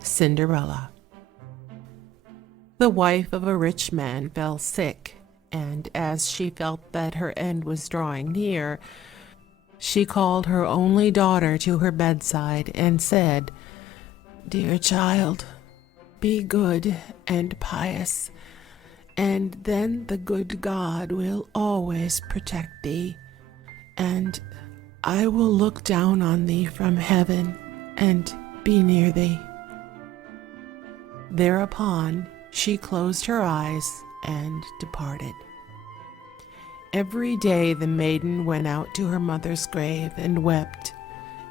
Cinderella. The wife of a rich man fell sick, and as she felt that her end was drawing near, she called her only daughter to her bedside and said, "Dear child, be good and pious, and then the good God will always protect thee, and I will look down on thee from heaven and be near thee." Thereupon she closed her eyes and departed. Every day the maiden went out to her mother's grave and wept,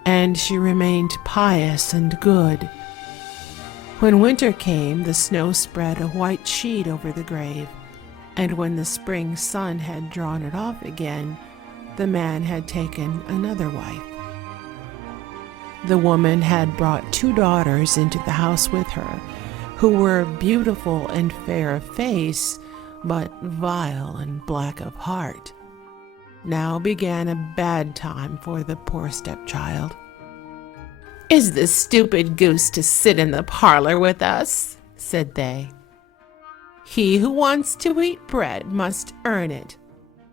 and she remained pious and good. When winter came, the snow spread a white sheet over the grave, and when the spring sun had drawn it off again, the man had taken another wife. The woman had brought 2 daughters into the house with her, who were beautiful and fair of face, but vile and black of heart. Now began a bad time for the poor stepchild. "Is this stupid goose to sit in the parlor with us?" said they. "He who wants to eat bread must earn it.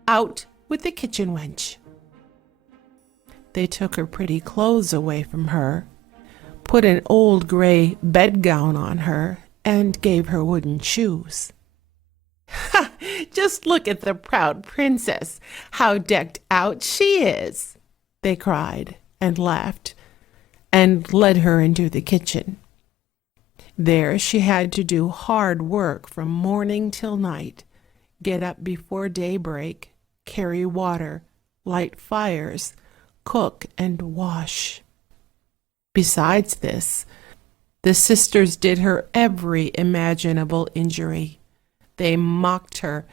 Out with the kitchen wench." They took her pretty clothes away from her, put an old gray bedgown on her, and gave her wooden shoes. "Ha! Just look at the proud princess, how decked out she is!" they cried and laughed, and led her into the kitchen. There she had to do hard work from morning till night, get up before daybreak, carry water, light fires, cook and wash. Besides this, the sisters did her every imaginable injury. They mocked her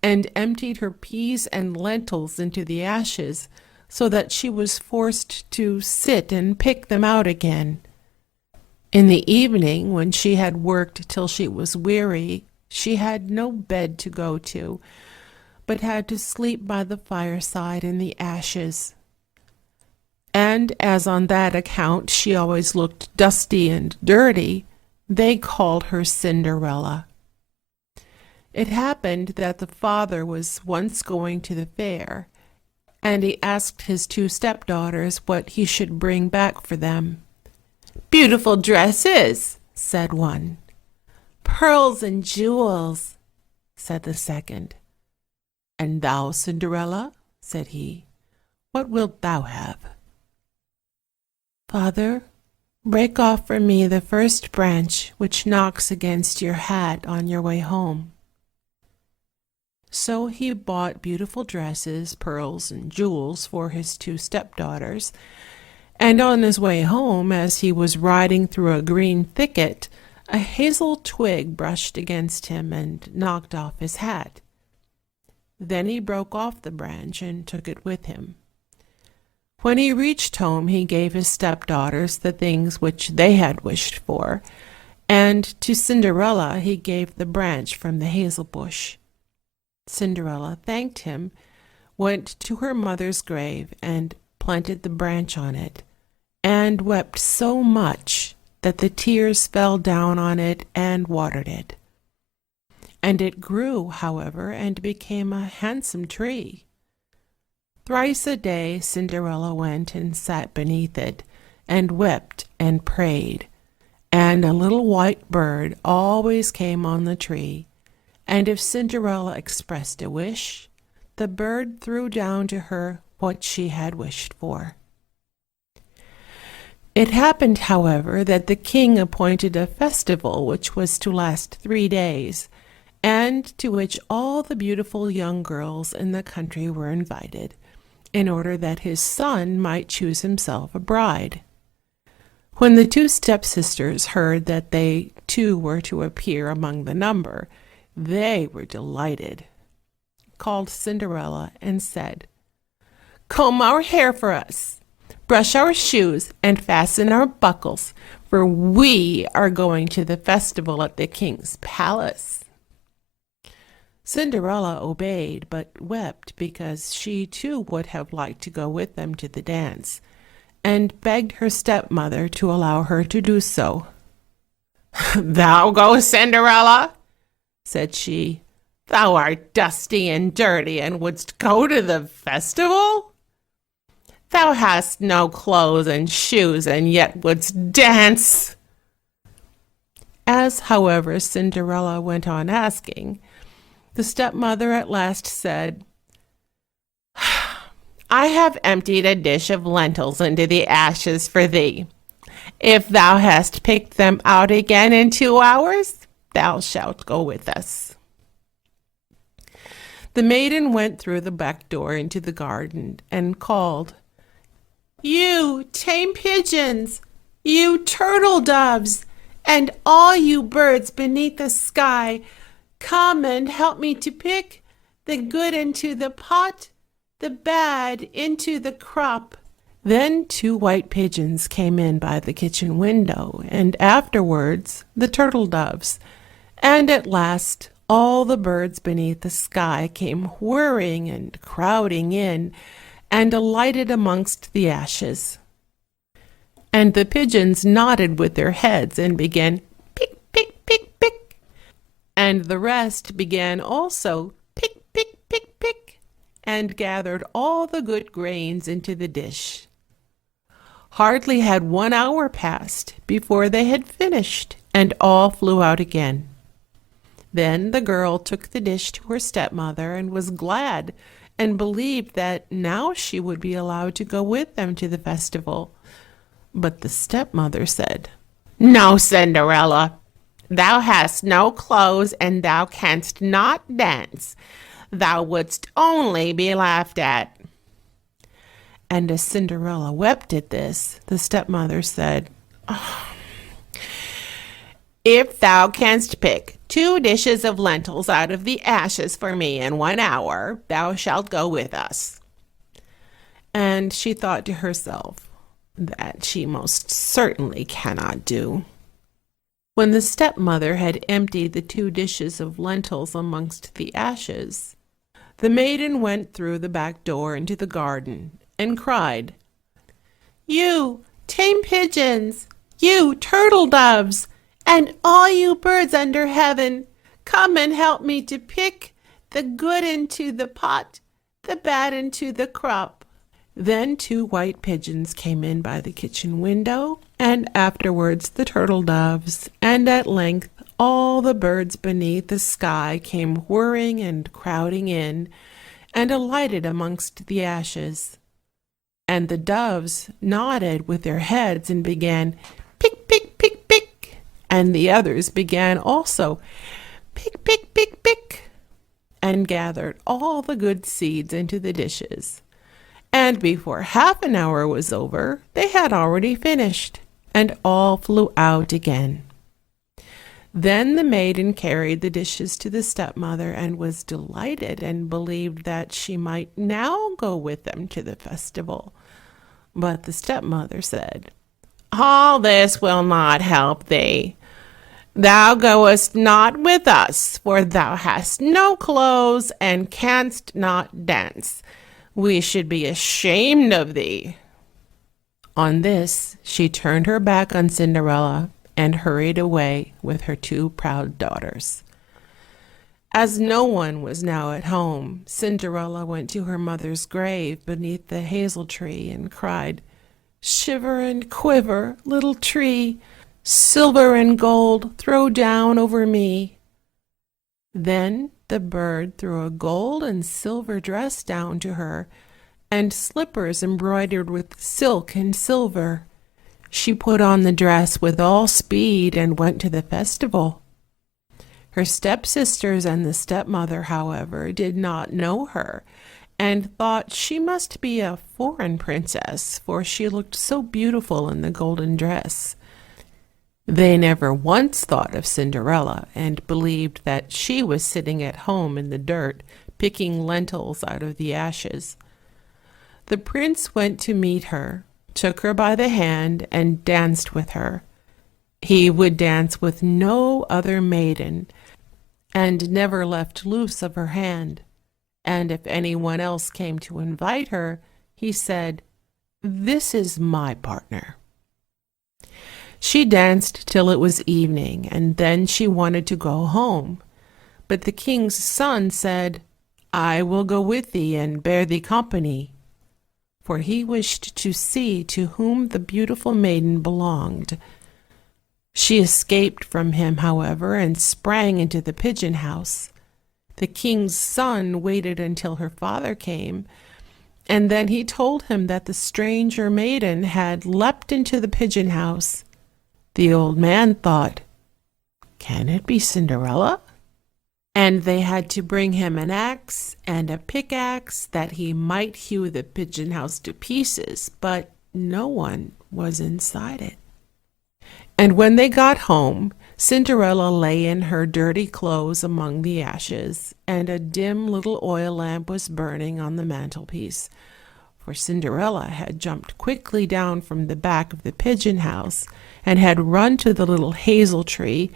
and emptied her peas and lentils into the ashes, so that she was forced to sit and pick them out again. In the evening, when she had worked till she was weary, she had no bed to go to, but had to sleep by the fireside in the ashes. And as on that account she always looked dusty and dirty, they called her Cinderella. It happened that the father was once going to the fair, and he asked his 2 stepdaughters what he should bring back for them. "Beautiful dresses," said one. "Pearls and jewels," said the second. "And thou, Cinderella," said he, "what wilt thou have?" "Father, break off for me the first branch which knocks against your hat on your way home." So he bought beautiful dresses, pearls, and jewels for his 2 stepdaughters, and on his way home, as he was riding through a green thicket, a hazel twig brushed against him and knocked off his hat. Then he broke off the branch and took it with him. When he reached home, he gave his stepdaughters the things which they had wished for, and to Cinderella he gave the branch from the hazel bush. Cinderella thanked him, went to her mother's grave, and planted the branch on it, and wept so much that the tears fell down on it and watered it. And it grew, however, and became a handsome tree. Thrice a day Cinderella went and sat beneath it, and wept and prayed, and a little white bird always came on the tree, and if Cinderella expressed a wish, the bird threw down to her what she had wished for. It happened, however, that the king appointed a festival which was to last 3 days, and to which all the beautiful young girls in the country were invited, in order that his son might choose himself a bride. When the 2 stepsisters heard that they too were to appear among the number, they were delighted, called Cinderella, and said, "Comb our hair for us, brush our shoes, and fasten our buckles, for we are going to the festival at the king's palace." Cinderella obeyed, but wept because she too would have liked to go with them to the dance, and begged her stepmother to allow her to do so. Thou go, Cinderella, said she. Thou art dusty and dirty, and wouldst go to the festival? Thou hast no clothes and shoes, and yet wouldst dance. As, however, Cinderella went on asking, the stepmother at last said, I have emptied a dish of lentils into the ashes for thee. If thou hast picked them out again in 2 hours, thou shalt go with us. The maiden went through the back door into the garden and called, You tame pigeons, you turtle doves, and all you birds beneath the sky, come and help me to pick the good into the pot, the bad into the crop. Then 2 white pigeons came in by the kitchen window, and afterwards the turtle doves, and at last all the birds beneath the sky came whirring and crowding in, and alighted amongst the ashes. And the pigeons nodded with their heads and began pick, pick, pick, pick, and the rest began also pick, pick, pick, pick, and gathered all the good grains into the dish. Hardly had 1 hour passed before they had finished, and all flew out again. Then the girl took the dish to her stepmother and was glad, and believed that now she would be allowed to go with them to the festival. But the stepmother said, No, Cinderella, thou hast no clothes, and thou canst not dance. Thou wouldst only be laughed at. And as Cinderella wept at this, the stepmother said, If thou canst pick 2 dishes of lentils out of the ashes for me in 1 hour, thou shalt go with us. And she thought to herself, that she most certainly cannot do. When the stepmother had emptied the 2 dishes of lentils amongst the ashes, the maiden went through the back door into the garden and cried, You tame pigeons, you turtle doves, and all you birds under heaven, come and help me to pick the good into the pot, the bad into the crop. Then 2 white pigeons came in by the kitchen window, and afterwards the turtle doves, and at length all the birds beneath the sky came whirring and crowding in, and alighted amongst the ashes. And the doves nodded with their heads and began pick, pick, pick, pick, and the others began also pick, pick, pick, pick, and gathered all the good seeds into the dishes. And before half an hour was over, they had already finished, and all flew out again. Then the maiden carried the dishes to the stepmother and was delighted, and believed that she might now go with them to the festival. But the stepmother said, All this will not help thee. Thou goest not with us, for thou hast no clothes and canst not dance. We should be ashamed of thee. On this, she turned her back on Cinderella and hurried away with her 2 proud daughters. As no one was now at home, Cinderella went to her mother's grave beneath the hazel tree and cried, Shiver and quiver, little tree, silver and gold throw down over me. Then the bird threw a gold and silver dress down to her, and slippers embroidered with silk and silver. She put on the dress with all speed and went to the festival. Her stepsisters and the stepmother, however, did not know her, and thought she must be a foreign princess, for she looked so beautiful in the golden dress. They never once thought of Cinderella, and believed that she was sitting at home in the dirt, picking lentils out of the ashes. The prince went to meet her, took her by the hand, and danced with her. He would dance with no other maiden, and never left loose of her hand. And if anyone else came to invite her, he said, This is my partner. She danced till it was evening, and then she wanted to go home. But the king's son said, "I will go with thee and bear thee company," for he wished to see to whom the beautiful maiden belonged. She escaped from him, however, and sprang into the pigeon house. The king's son waited until her father came, and then he told him that the stranger maiden had leapt into the pigeon house. The old man thought, "Can it be Cinderella?" And they had to bring him an axe and a pickaxe that he might hew the pigeon house to pieces, but no one was inside it. And when they got home, Cinderella lay in her dirty clothes among the ashes, and a dim little oil lamp was burning on the mantelpiece. For Cinderella had jumped quickly down from the back of the pigeon house and had run to the little hazel tree,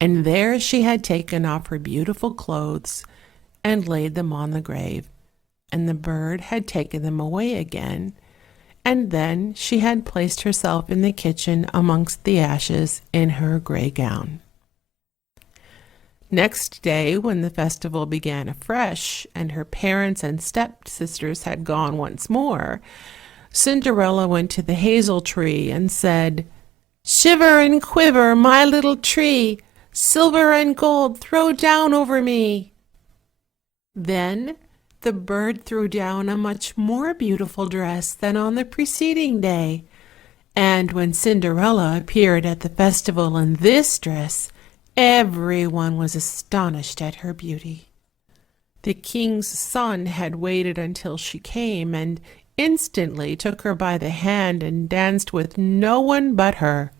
and there she had taken off her beautiful clothes and laid them on the grave, and the bird had taken them away again, and then she had placed herself in the kitchen amongst the ashes in her gray gown. Next day, when the festival began afresh, and her parents and stepsisters had gone once more, Cinderella went to the hazel tree and said, "Shiver and quiver, my little tree, silver and gold throw down over me." Then the bird threw down a much more beautiful dress than on the preceding day, and when Cinderella appeared at the festival in this dress, everyone was astonished at her beauty. The king's son had waited until she came, and instantly took her by the hand and danced with no one but her.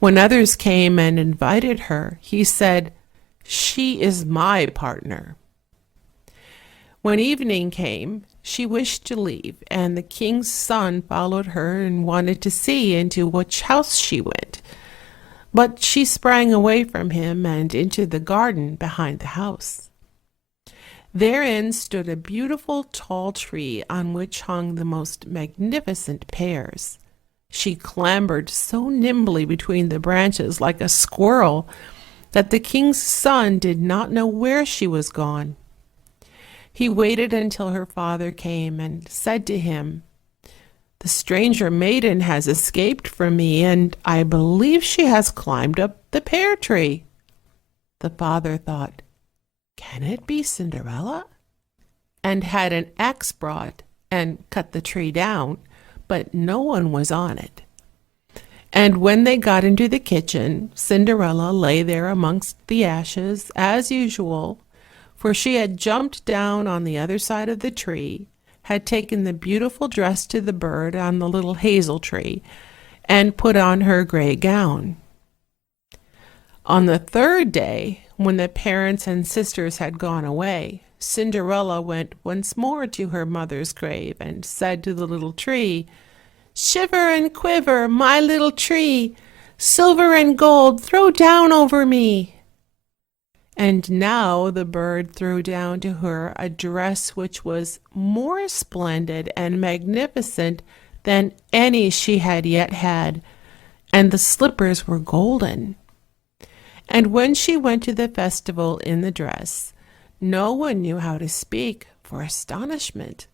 When others came and invited her, he said, "She is my partner." When evening came, she wished to leave, and the king's son followed her and wanted to see into which house she went. But she sprang away from him and into the garden behind the house. Therein stood a beautiful tall tree on which hung the most magnificent pears. She clambered so nimbly between the branches like a squirrel that the king's son did not know where she was gone. He waited until her father came and said to him, "The stranger maiden has escaped from me, and I believe she has climbed up the pear tree." The father thought, "Can it be Cinderella?" and had an axe brought and cut the tree down, but no one was on it. And when they got into the kitchen, Cinderella lay there amongst the ashes as usual, for she had jumped down on the other side of the tree, had taken the beautiful dress to the bird on the little hazel tree, and put on her gray gown. On the third day, when the parents and sisters had gone away, Cinderella went once more to her mother's grave and said to the little tree, "Shiver and quiver, my little tree, silver and gold throw down over me." And now the bird threw down to her a dress which was more splendid and magnificent than any she had yet had, and the slippers were golden. And when she went to the festival in the dress, no one knew how to speak for astonishment.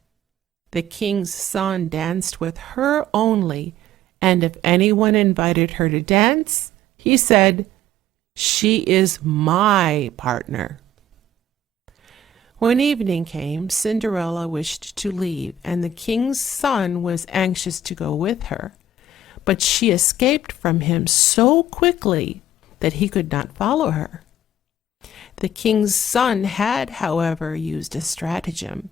The king's son danced with her only, and if anyone invited her to dance, he said, "She is my partner." When evening came, Cinderella wished to leave, and the king's son was anxious to go with her, but she escaped from him so quickly that he could not follow her. The king's son had, however, used a stratagem,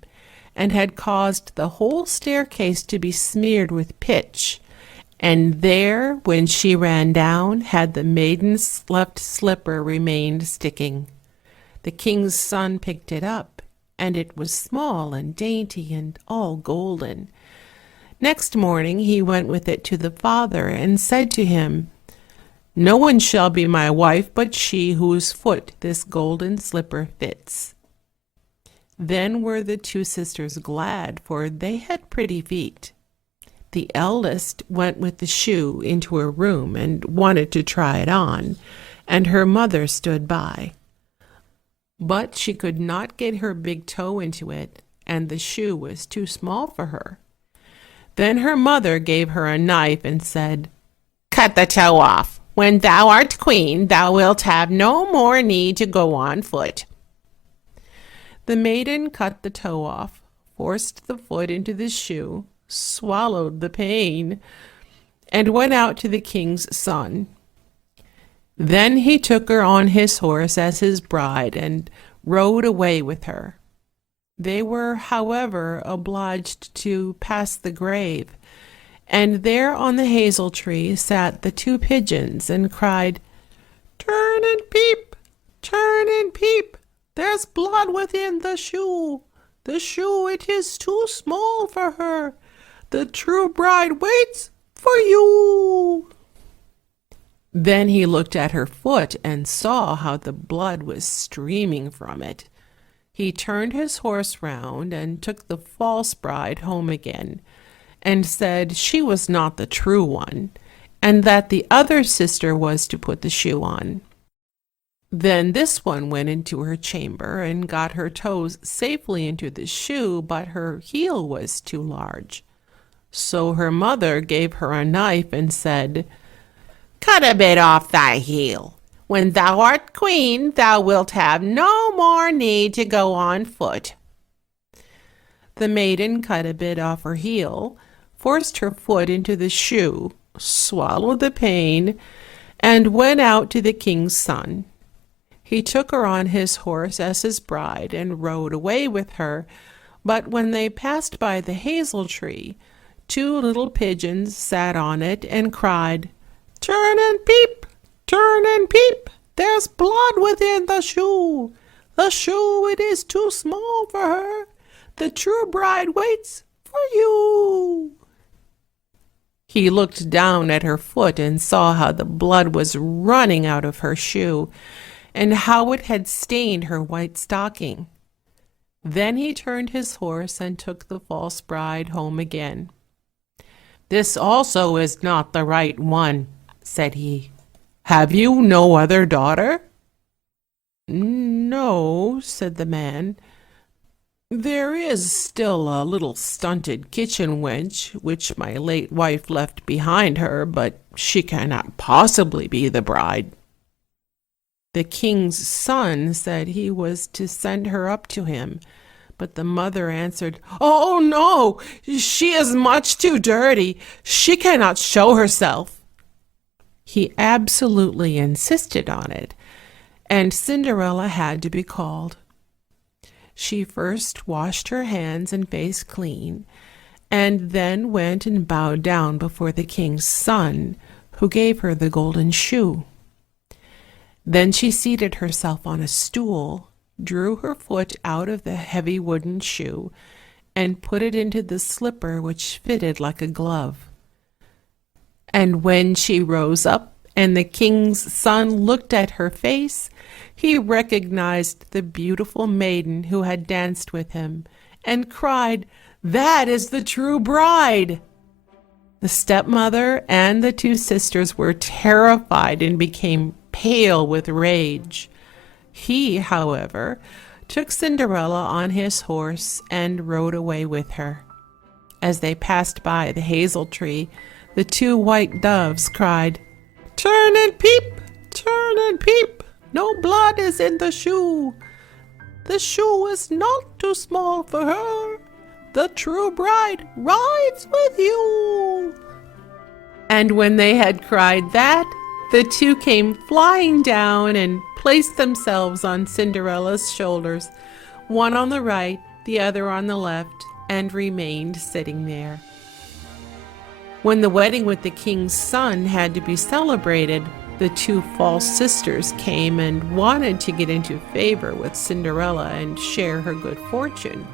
and had caused the whole staircase to be smeared with pitch, and there, when she ran down, had the maiden's left slipper remained sticking. The king's son picked it up, and it was small and dainty and all golden. Next morning he went with it to the father and said to him, "No one shall be my wife but she whose foot this golden slipper fits." Then were the two sisters glad, for they had pretty feet. The eldest went with the shoe into her room and wanted to try it on, and her mother stood by. But she could not get her big toe into it, and the shoe was too small for her. Then her mother gave her a knife and said, "Cut the toe off. When thou art queen, thou wilt have no more need to go on foot." The maiden cut the toe off, forced the foot into the shoe, swallowed the pain, and went out to the king's son. Then he took her on his horse as his bride and rode away with her. They were, however, obliged to pass the grave, and there on the hazel tree sat the two pigeons and cried, "Turn and peep, turn and peep, there's blood within the shoe. The shoe, it is too small for her. The true bride waits for you." Then he looked at her foot and saw how the blood was streaming from it. He turned his horse round and took the false bride home again, and said she was not the true one, and that the other sister was to put the shoe on. Then this one went into her chamber and got her toes safely into the shoe, but her heel was too large. So her mother gave her a knife and said, "Cut a bit off thy heel. When thou art queen, thou wilt have no more need to go on foot." The maiden cut a bit off her heel, forced her foot into the shoe, swallowed the pain, and went out to the king's son. He took her on his horse as his bride and rode away with her, but when they passed by the hazel tree, two little pigeons sat on it and cried, "Turn and peep, turn and peep, there's blood within the shoe. The shoe, it is too small for her. The true bride waits for you." He looked down at her foot and saw how the blood was running out of her shoe, and how it had stained her white stocking. Then he turned his horse and took the false bride home again. "This also is not the right one," said he. "Have you no other daughter?" "No," said the man. "There is still a little stunted kitchen wench, which my late wife left behind her, but she cannot possibly be the bride." The king's son said he was to send her up to him, but the mother answered, "Oh, no, she is much too dirty. She cannot show herself." He absolutely insisted on it, and Cinderella had to be called. She first washed her hands and face clean, and then went and bowed down before the king's son, who gave her the golden shoe. Then she seated herself on a stool, drew her foot out of the heavy wooden shoe, and put it into the slipper which fitted like a glove. And when she rose up and the king's son looked at her face, he recognized the beautiful maiden who had danced with him, and cried, "That is the true bride!" The stepmother and the two sisters were terrified and became pale with rage. He, however, took Cinderella on his horse and rode away with her. As they passed by the hazel tree, the two white doves cried, "Turn and peep, turn and peep, no blood is in the shoe. The shoe is not too small for her. The true bride rides with you." And when they had cried that, the two came flying down and placed themselves on Cinderella's shoulders, one on the right, the other on the left, and remained sitting there. When the wedding with the king's son had to be celebrated, the two false sisters came and wanted to get into favor with Cinderella and share her good fortune.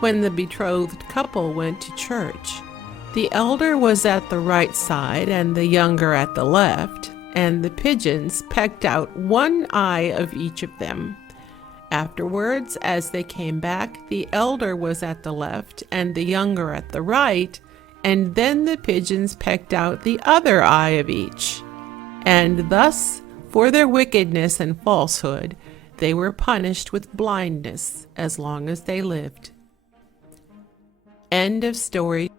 When the betrothed couple went to church, the elder was at the right side and the younger at the left, and the pigeons pecked out one eye of each of them. Afterwards, as they came back, the elder was at the left and the younger at the right, and then the pigeons pecked out the other eye of each. And thus, for their wickedness and falsehood, they were punished with blindness as long as they lived. End of story.